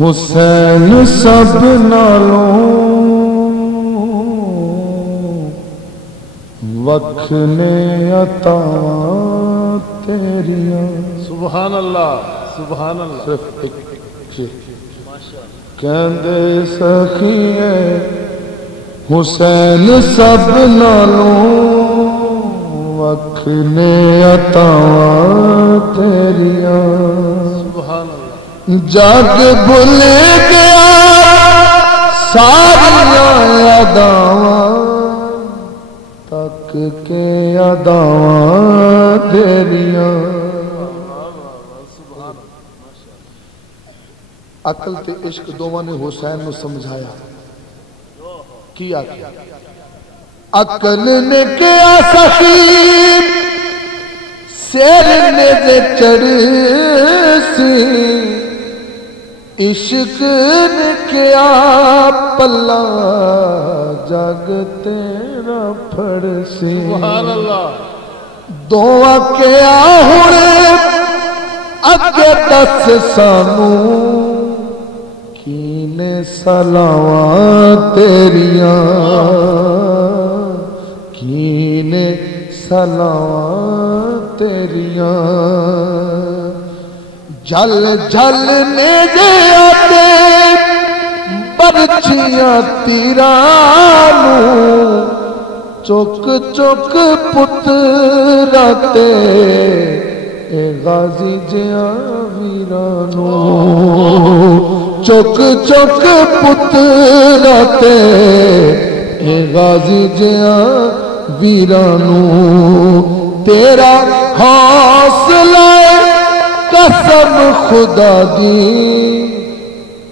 حسین سب نالوں وکھنے عطاواں تیریاں۔ سبحان اللہ سبحان اللہ۔ صرف ایک کہندے سخیے حسین سب نالوں وکھنے عطاواں تیریاں۔ سبحان اللہ۔ جگ بھل گیا ساریاں یاداواں تک کے یاداواں تیریاں۔ عقل تے عشق دونوں نے حسین نو سمجھایا کی آکھیا؟ عقل نے کیا سخی سیر نے دے چڑھ سی، عشق نے کیا پلا جگ تیرا پھڑ سی۔ سبحان اللہ۔ دعا کیا ہونے اگے دس سانو کینے سلاواں تیریاں، کینے سلاواں تیریاں۔ جل جل نے گیا تے برچیاں تیرانو چک چک پتراں تے اے غازی جیاں ویرانو چک چک پتراں تے اے غازی جیاں ویرانو۔ تیرا حوصلہ قسم خدا دی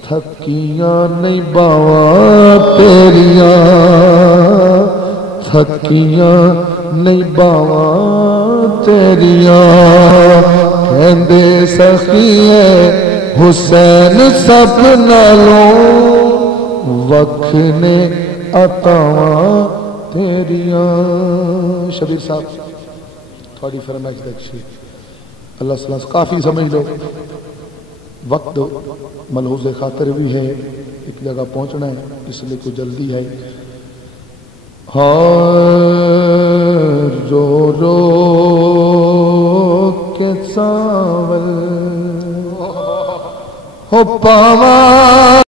تھکیاں نہیں باواں تیریاں، تھکیاں نہیں باواں تیریاں۔ کہندے سخیے حسین سب نالوں وکھنے عطاواں تیریاں۔ شبیر صاحب تھوڑی فرمائش دکشی اللہ صلی اللہ کافی سمجھ لو، وقت ملحوظ خاطر بھی ہے، ایک جگہ پہنچنا ہے اس لیے کوئی جلدی ہے۔ رو رو کے ساول ہو پاواں